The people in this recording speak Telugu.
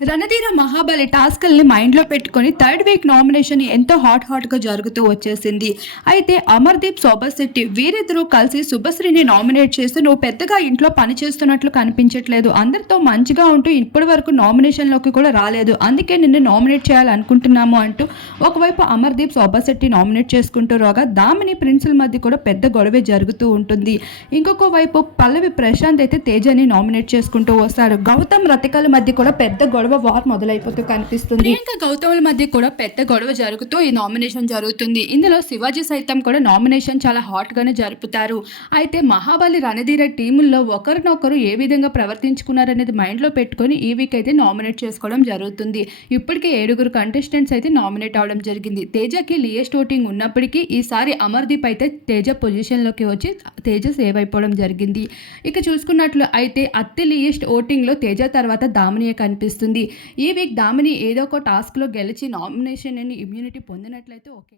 రణధీర మహాబలి టాస్క్‌ల్ని మైండ్‌లో పెట్టుకొని థర్డ్ వీక్ నామినేషన్ ఎంతో హాట్‌గా జరుగుతూ వచ్చేసింది. అయితే అమర్‌దీప్, శోభా శెట్టి వీరిద్దరూ కలిసి శుభశ్రీని నామినేట్ చేస్తూ "నువ్వు పెద్దగా ఇంట్లో పని చేస్తున్నట్లు కనిపించట్లేదు. అందరితో మంచిగా ఉంటూ ఇప్పటి వరకు నామినేషన్‌లోకి కూడా రాలేదు. అందుకే నిన్ను నామినేట్ చేయాలనుకుంటున్నాము" అంటూ ఒకవైపు అమర్‌దీప్, శోభా శెట్టి నామినేట్ చేసుకుంటూరాగా దామిని, ప్రిన్స్‌ల మధ్య కూడా పెద్ద గొడవే జరుగుతూ ఉంటుంది. ఇంకొక వైపు పల్లవి, ప్రశాంత్ అయితే తేజని నామినేట్ చేసుకుంటూ వస్తారు. గౌతమ్, రతికల మధ్య కూడా పెద్ద గొడవ వార్ మొదలైపోతూ కనిపిస్తుంది. ప్రియాంక, గౌతముల మధ్య కూడా పెద్ద గొడవ జరుగుతూ ఈ నామినేషన్ జరుగుతుంది. ఇందులో శివాజీ సైతం కూడా నామినేషన్ చాలా హాట్ గానే జరుపుతారు. అయితే మహాబలి, రణధీర టీముల్లో ఒకరినొకరు ఏ విధంగా ప్రవర్తించుకున్నారనేది మైండ్ లో పెట్టుకొని ఈ వీక్ అయితే నామినేట్ చేసుకోవడం జరుగుతుంది. ఇప్పటికే 7 కంటెస్టెంట్స్ అయితే నామినేట్ అవడం జరిగింది. తేజకి లియెస్ట్ ఓటింగ్ ఉన్నప్పటికీ ఈసారి అమర్దీప్ అయితే తేజ పొజిషన్ లోకి వచ్చి తేజ సేవ్ అయిపోవడం జరిగింది. ఇక చూసుకున్నట్లు అయితే అత్తి లియెస్ట్ ఓటింగ్ లో తేజ తర్వాత దామినియే కనిపిస్తుంది. ఈ వీక్ దామిని ఏదో ఒక టాస్క్లో గెలిచి నామినేషన్ ఇమ్యూనిటీ పొందినట్లయితే ఓకే.